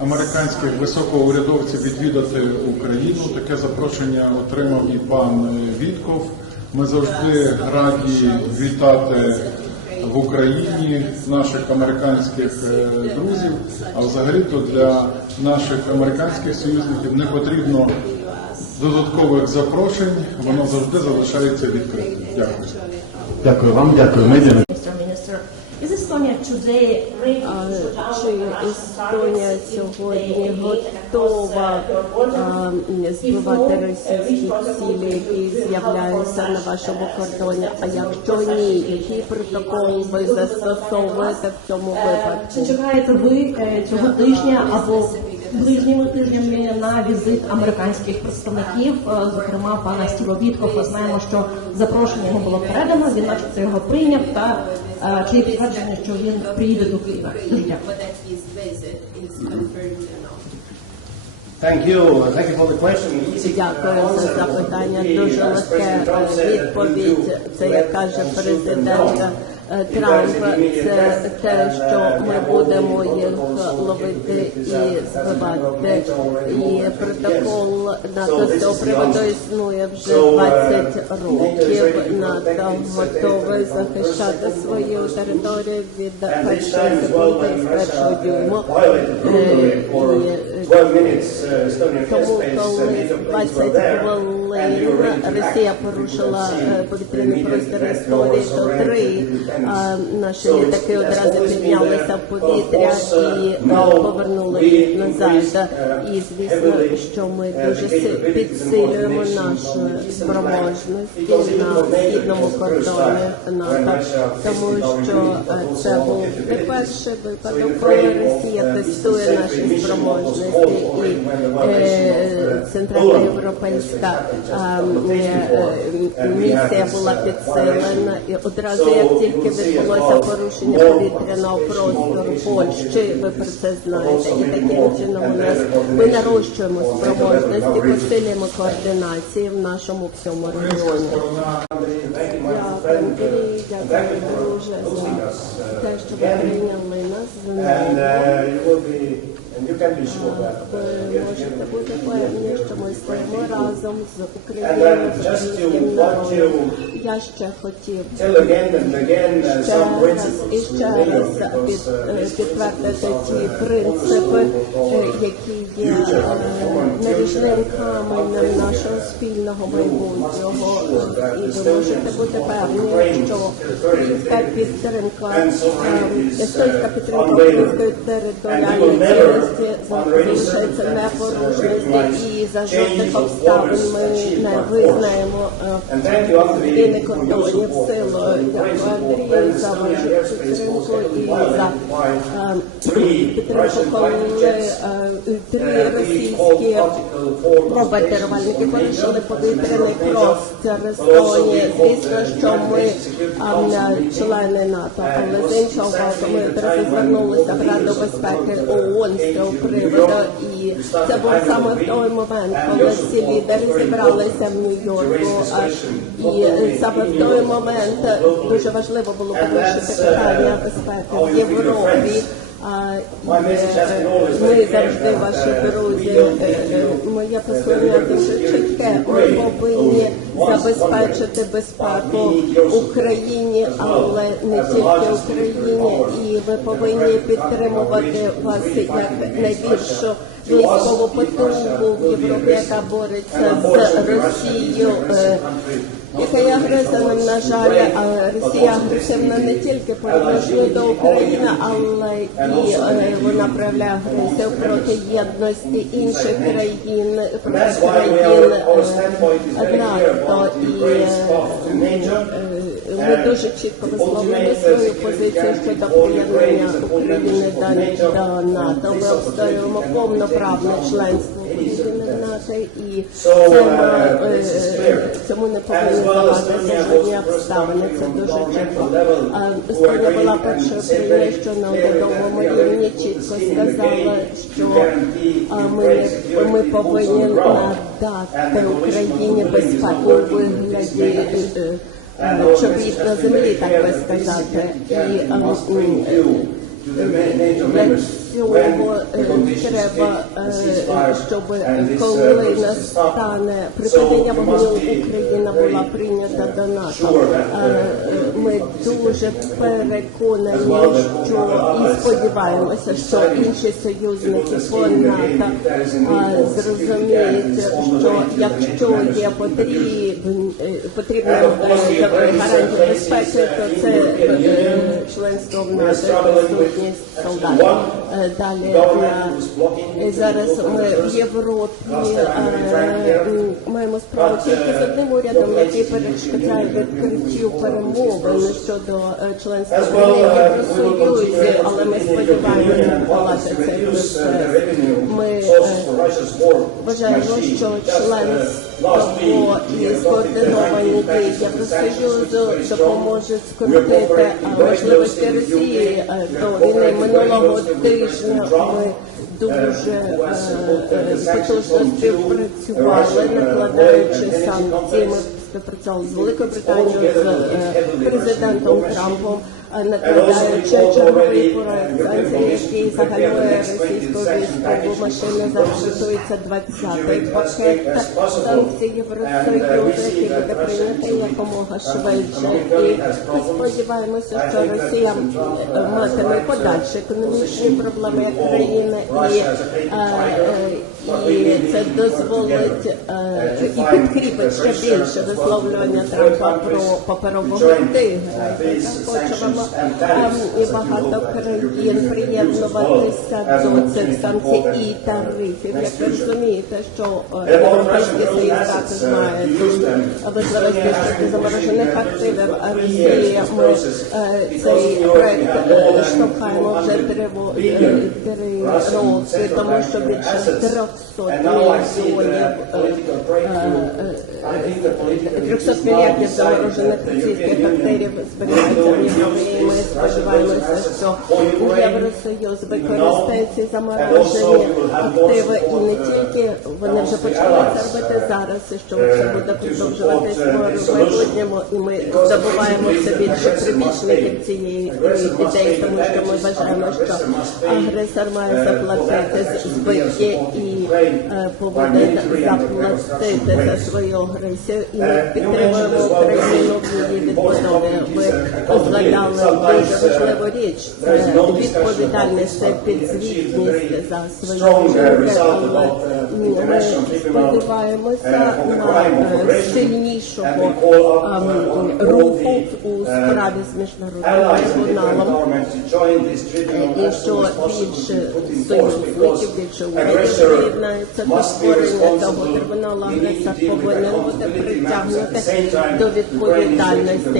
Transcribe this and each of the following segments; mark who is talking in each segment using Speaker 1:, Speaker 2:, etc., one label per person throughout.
Speaker 1: американських високоурядовців відвідати Україну. Таке запрошення отримав і пан Вітков. Ми завжди раді вітати в Україні наших американських е, друзів. А взагалі-то для наших американських союзників не потрібно додаткових запрошень. Воно завжди залишається відкритим. Дякую.
Speaker 2: Дякую вам, дякую медіа.
Speaker 3: Чи Естонія сьогодні готова а, збивати російські цілі, які з'являються на вашому кордоні? А якщо ні, який протокол ви застосовуєте в цьому випадку?
Speaker 4: Чи чекаєте ви е, цього тижня або ближніми тижнями на візит американських представників, е, зокрема пана Стіва Віткофа? Знаємо, що запрошення йому було передано, він начебто його прийняв, та е, чи є підтвердження, що він приїде до Києва? Дуже дякую.
Speaker 5: whether his visit is confirmed or not.
Speaker 2: Thank you. Thank you for the question. Easy
Speaker 3: Дякую за
Speaker 2: answer.
Speaker 3: запитання.
Speaker 2: The
Speaker 3: Дуже
Speaker 2: US
Speaker 3: легке
Speaker 2: President Trump said that
Speaker 3: відповідь.
Speaker 2: we
Speaker 3: Це
Speaker 2: do
Speaker 3: як
Speaker 2: let
Speaker 3: каже
Speaker 2: and
Speaker 3: Е, Трамп. Це те, що ми будемо їх ловити і збивати. І протокол НАТО з цього приводу існує вже 20 років. НАТО готовий захищати свою територію від першої секунди з першого дюйму. Е, і,
Speaker 2: 12 minutes uh, Estonian
Speaker 3: тому
Speaker 2: uh,
Speaker 3: коли
Speaker 2: NATO planes
Speaker 3: 20
Speaker 2: were there, and we were ready
Speaker 3: хвилин
Speaker 2: to
Speaker 3: Росія порушила е, повітряний простір
Speaker 2: threat
Speaker 3: то три наші літаки одразу піднялися в повітря і
Speaker 2: uh,
Speaker 3: е, повернули назад.
Speaker 2: uh,
Speaker 3: І звісно, що ми
Speaker 2: uh,
Speaker 3: дуже підсилюємо
Speaker 2: Because it
Speaker 3: на східному кордоні НАТО, тому що е, це був не перший випадок, коли Росія
Speaker 2: uh,
Speaker 3: тестує наші спроможності е, Центральна Європейська е, е, місія була підсилена, і одразу як тільки відбулося порушення повітряного простору Польщі, ви про це знаєте, і таким чином у нас ми нарощуємо спроможності, посилюємо координації в нашому всьому регіоні. Дякую, дуже за те, що ви прийняли нас з нами.
Speaker 2: Uh, uh, together
Speaker 3: бути певні, що ми стоїмо разом з Україною, Я ще хотів
Speaker 2: uh,
Speaker 3: ще раз і ще раз
Speaker 2: uh,
Speaker 3: е, підтвердити ті
Speaker 2: uh,
Speaker 3: принципи, е, які є е, наріжним
Speaker 2: uh,
Speaker 3: каменем нашого
Speaker 2: uh,
Speaker 3: спільного майбутнього. І ви можете бути певні, що
Speaker 2: integrity
Speaker 3: підтримка, е,
Speaker 2: uh,
Speaker 3: естонська підтримка української територіальної
Speaker 2: any
Speaker 3: залишається
Speaker 2: uh,
Speaker 3: непорушності і за жодних обставин ми не визнаємо кордонів
Speaker 2: support.
Speaker 3: силою.
Speaker 2: Great
Speaker 3: Дякую. Андрію за вашу підтримку і за е, підтримку, коли е, три
Speaker 2: uh,
Speaker 3: російські
Speaker 2: Article 4
Speaker 3: бомбардирувальники
Speaker 2: stations
Speaker 3: порушили повітряний
Speaker 2: we called,
Speaker 3: Звісно,
Speaker 2: uh,
Speaker 3: що ми не члени НАТО, але з іншого ми звернулися в Раду безпеки
Speaker 2: uh,
Speaker 3: ООН цього приводу, і це був саме той момент, коли всі лідери зібралися в Нью-Йорку. І саме в той момент дуже важливо було
Speaker 2: uh,
Speaker 3: питання безпеки в Європі. Ми завжди ваші
Speaker 2: uh,
Speaker 3: друзі. Е, е, Моє
Speaker 2: uh,
Speaker 3: послання дуже чітке. Ми повинні забезпечити безпеку Україні, але не тільки Україні. І ми повинні підтримувати вас як найбільшу військову потугу в Європі, яка бореться з Росією. е, яка є агресором, на жаль, а Росія агресивна не тільки по відношенню до України, але і е, вона проявляє агресію проти єдності інших країн, проти країн НАТО.
Speaker 2: About
Speaker 3: І
Speaker 2: Ukraine's
Speaker 3: е, е, ми дуже чітко висловлюємо свою позицію щодо приєднання України далі до НАТО. Ми обстоюємо повноправне членство України в і це ми, е, цьому не повинні здаватися жодні обставини. Це дуже чітко. А була першою країною, що на урядовому рівні чітко сказала, що ми, ми повинні надати Україні безпеку у вигляді е, е, чобіт на землі, так би сказати. І
Speaker 2: members.
Speaker 3: цього треба, е, щоб коли настане припинення вогню Україна була прийнята до НАТО. Е, е, Ми дуже переконані, що і сподіваємося, що інші союзники по НАТО зрозуміють, що якщо є е, гарантія безпеки, то це е, членство в НАТО, і присутність солдатів. Е, Далі на і зараз ми в Європі е, маємо справу тільки з одним урядом, який перешкоджає відкриттю перемовин щодо е, членства в Євросоюзі, але ми сподіваємося подолати цей процес. Ми е, вважаємо, що членство і скоординовані дії Євросоюзу допоможуть скоротити е, можливості Росії е, до війни минулого тижня. Ми дуже е, е, потужно співпрацювали, накладаючи санкції. Ми співпрацювали з Великою Британією, з е, президентом Трампом, накладаючи черговий проект санкцій, який загалює російську військову машину. Зараз готується 20-й пакет санкцій Євросоюзу, який буде прийнятий якомога швидше. І ми сподіваємося, що Росія е, матиме подальші економічні проблеми країни і, е, е, і це дозволить е, і підкріпить ще більше висловлювання Трампа про паперового тигра. Хочемо ем, і багато країн приєднуватися до цих санкцій і тарифів. Як ви розумієте, що е, Європейський Союз також знає важливості заморожених активів, а Росія ми е, цей проект е, штовхаємо вже три е, роки, тому що більше 300 мільйонів е, е, 300 мільярдів заморожених російських активів зберігається в Європі. Ми сподіваємося, що Євросоюз використає ці заморожені активи і не тільки вони вже почали це робити зараз, і що це буде продовжуватись в майбутньому, і ми здобуваємо все більше прибічників цієї ідеї, тому що ми вважаємо, що агресор має заплатити збитки і е, повинен заплатити за свою агресію. І ми підтримуємо Україну і її відбудові. Ви згадали дуже важливу річ. Це відповідальність, це підзвітність за свої вчинки, але ми сподіваємося на е, сильнішого ем, руху у справі з міжнародним трибуналом. І що більше союзників, більше урядів приєднаються до створення того трибуналу, агресор повинен бути притягнути до відповідальності.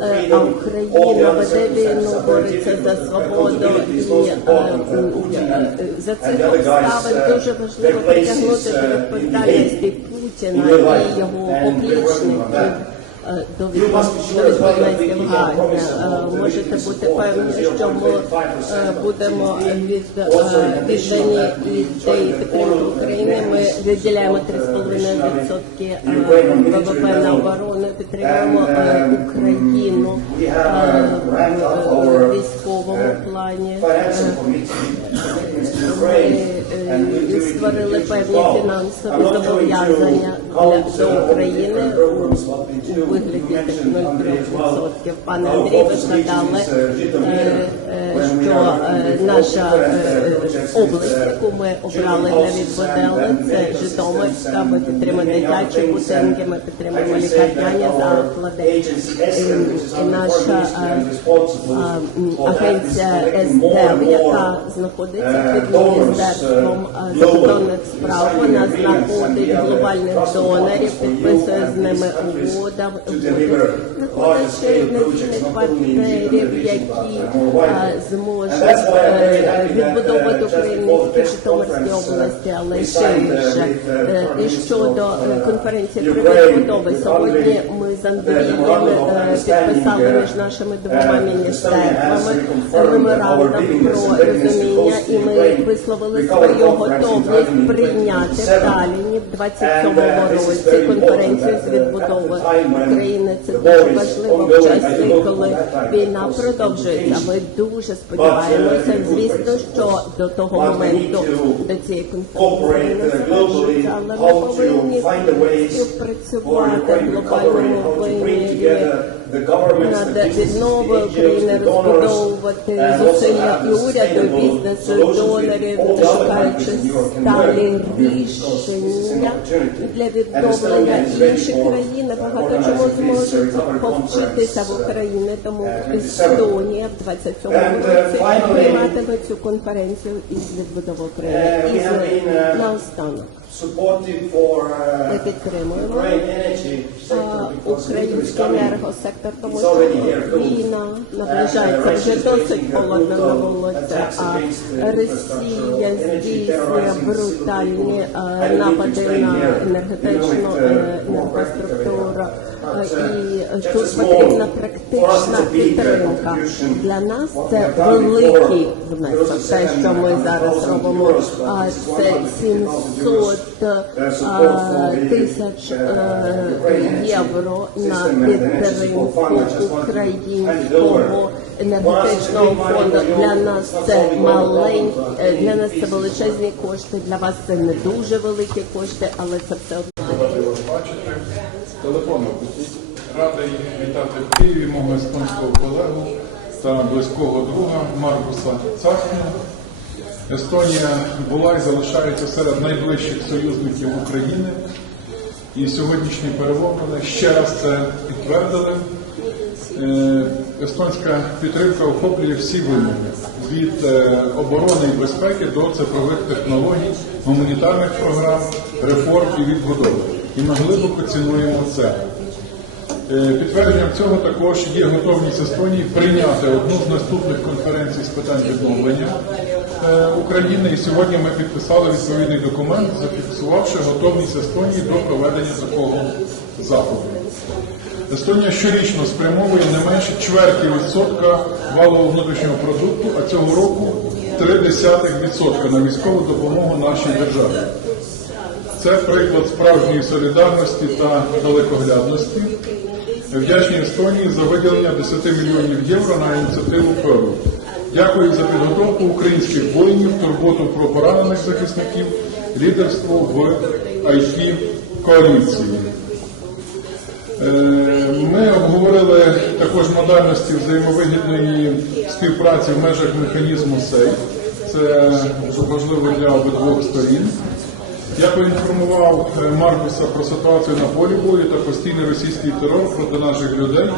Speaker 3: Е, А Україна веде війну, бореться за свободу і е, е, за цих обставин дуже важливо притягнути до відповідальності Путіна і його поплічників. Е, До відповідальності в Е, Можете бути певні, що ми е, будемо від, віддані ідеї підтримки України. Ми виділяємо 3,5% е, ВВП на оборону, підтримуємо е, Україну е, в військовому плані. Ми створили певні фінансові зобов'язання для до України у вигляді 0,3%. Пане Андрій, ви згадали, е, е, що е, наша область, яку ми обрали для відбудели, це Житомирська. Ми підтримуємо дитячі будинки, ми підтримуємо лікарняні заклади. Наша агенція СДЕВ, яка знаходиться під міністерством закордонних справ, вона знаходить глобальних донорів, підписує з ними угода, знаходячи надійних партнерів, які зможуть е, відбудовувати України, тільки в Житомирській області, але ще більше. Е, І щодо е, конференції про відбудови, сьогодні ми з Андрієм підписали між нашими двома міністерствами меморандум про розуміння, і ми висловили свою готовність прийняти в Талліні в 27-му конференції з відбудови України. Це дуже важливо в часі, коли війна продовжується. Ми дуже сподіваємося, звісно, що до того моменту до цієї конференції не але ми повинні співпрацювати в глобальному вимірі над відновою України, розбудовувати зусилля і уряду, і бізнесу, і донорів, шукаючи сталі рішення для відновлення. І інші країни багато чому зможуть повчитися в Україні, тому Естонія в 27-му році прийматиме цю конференцію із відбудови України. І з- наостанок ми
Speaker 2: uh,
Speaker 3: підтримуємо український енергосектор, тому що війна наближається
Speaker 2: uh,
Speaker 3: вже досить холодно на
Speaker 2: attacks
Speaker 3: а Росія здійснює брутальні напади на енергетичну
Speaker 2: uh,
Speaker 3: е, інфраструктуру.
Speaker 2: uh,
Speaker 3: І тут потрібна практична підтримка. Для нас це великий внесок, те, що ми зараз робимо. Це 700 тисяч е, євро на підтримку українського енергетичного фонду. Для нас це маленькі, для нас це величезні кошти. Для вас це не дуже великі кошти, але це все одно.
Speaker 1: Телефон опустіть. Радий вітати в Києві мого естонського колегу та близького друга Маркуса Цахна. Естонія була і залишається серед найближчих союзників України. І сьогоднішні перемовини ще раз це підтвердили. Е, Естонська підтримка охоплює всі вимоги від е, оборони і безпеки до цифрових технологій, гуманітарних програм, реформ і відбудови. І ми глибоко цінуємо це. Е, Підтвердженням цього також є готовність Естонії прийняти одну з наступних конференцій з питань відновлення е, України. І сьогодні ми підписали відповідний документ, зафіксувавши готовність Естонії до проведення такого заходу. Естонія щорічно спрямовує не менше чверті відсотка валового внутрішнього продукту, а цього року 0,3 відсотка на військову допомогу нашій державі. Це приклад справжньої солідарності та далекоглядності. Вдячні Естонії за виділення 10 мільйонів євро на ініціативу Перу. Дякую за підготовку українських воїнів, турботу про поранених захисників, лідерство в it коаліції. Е, Ми обговорили також модальності взаємовигідної співпраці в межах механізму СЕЙ. Це важливо для обидвох сторін. Я поінформував е, Маркуса про ситуацію на полі бою та постійний російський терор проти наших людей,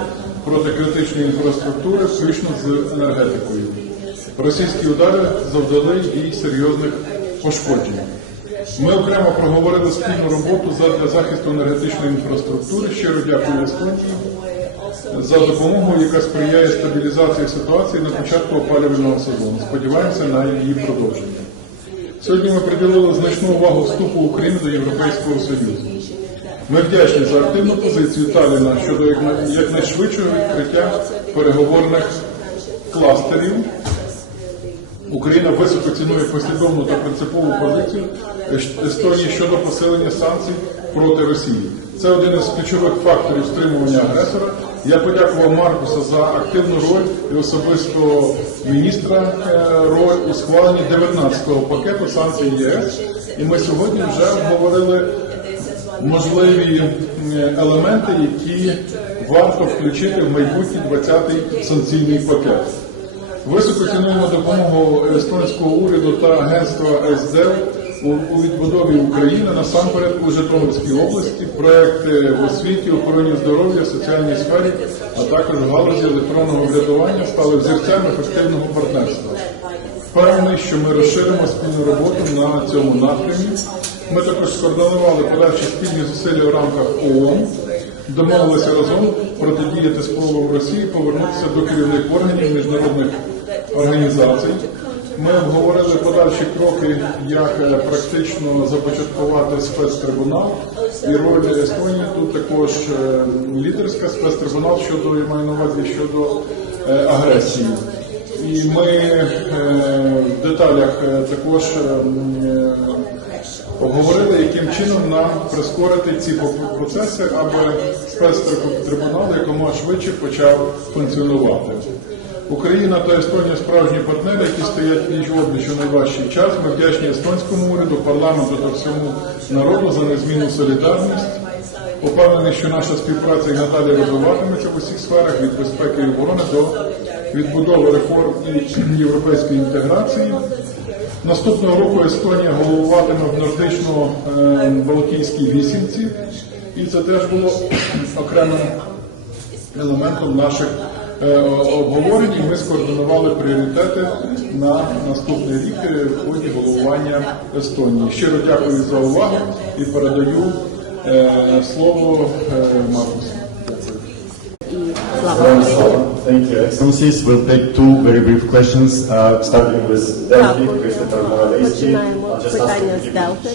Speaker 1: проти критичної інфраструктури, включно з енергетикою. Російські удари завдали їй серйозних пошкоджень. Ми окремо проговорили спільну роботу задля захисту енергетичної інфраструктури. Щиро дякую Естонії за допомогу, яка сприяє стабілізації ситуації на початку опалювального сезону. Сподіваємося на її продовження. Сьогодні ми приділили значну увагу вступу України до Європейського Союзу. Ми вдячні за активну позицію Таліна щодо якна- якнайшвидшого відкриття переговорних кластерів. Україна високо цінує послідовну та принципову позицію Естонії щодо посилення санкцій проти Росії. Це один із ключових факторів стримування агресора. Я подякував Маркуса за активну роль і особисто міністра е, роль у схваленні 19-го пакету санкцій ЄС. І ми сьогодні вже обговорили можливі елементи, які варто включити в майбутній 20-й санкційний пакет. Високо цінуємо допомогу естонського уряду та агентства СД у, відбудові України насамперед у Житомирській області, проекти в освіті, охороні здоров'я, соціальній сфері, а також в галузі електронного врядування стали взірцем ефективного партнерства. Впевнений, що ми розширимо спільну роботу на цьому напрямі. Ми також скоординували подальші спільні зусилля в рамках ООН, домовилися разом протидіяти спробам Росії повернутися до керівних органів міжнародних організацій. Ми обговорили подальші кроки, як е, практично започаткувати спецтрибунал. І роль Естонії тут також е, лідерська спецтрибунал щодо я маю на увазі щодо е, агресії. І ми в деталях також обговорили, яким чином нам прискорити ці процеси, аби спецтрибунал якомога швидше почав функціонувати. Україна та Естонія справжні партнери, які стоять віч обліч у найважчий час. Ми вдячні естонському уряду, парламенту та всьому народу за незмінну солідарність. Упевнений, що наша співпраця і надалі розвиватиметься в усіх сферах від безпеки і оборони до відбудови реформ і європейської інтеграції. Наступного року Естонія головуватиме в нордично-балтійській вісімці, і це теж було окремим елементом наших е, обговорень. І Ми скоординували пріоритети на наступний рік е, в ході головування Естонії. Щиро дякую за увагу і передаю е, слово Маркусу.
Speaker 6: Thank you, Excellencies. We'll take two very brief questions, uh, starting with Delphi, Christopher Morawiecki. I'll just ask you
Speaker 3: з
Speaker 6: to
Speaker 3: Делфи.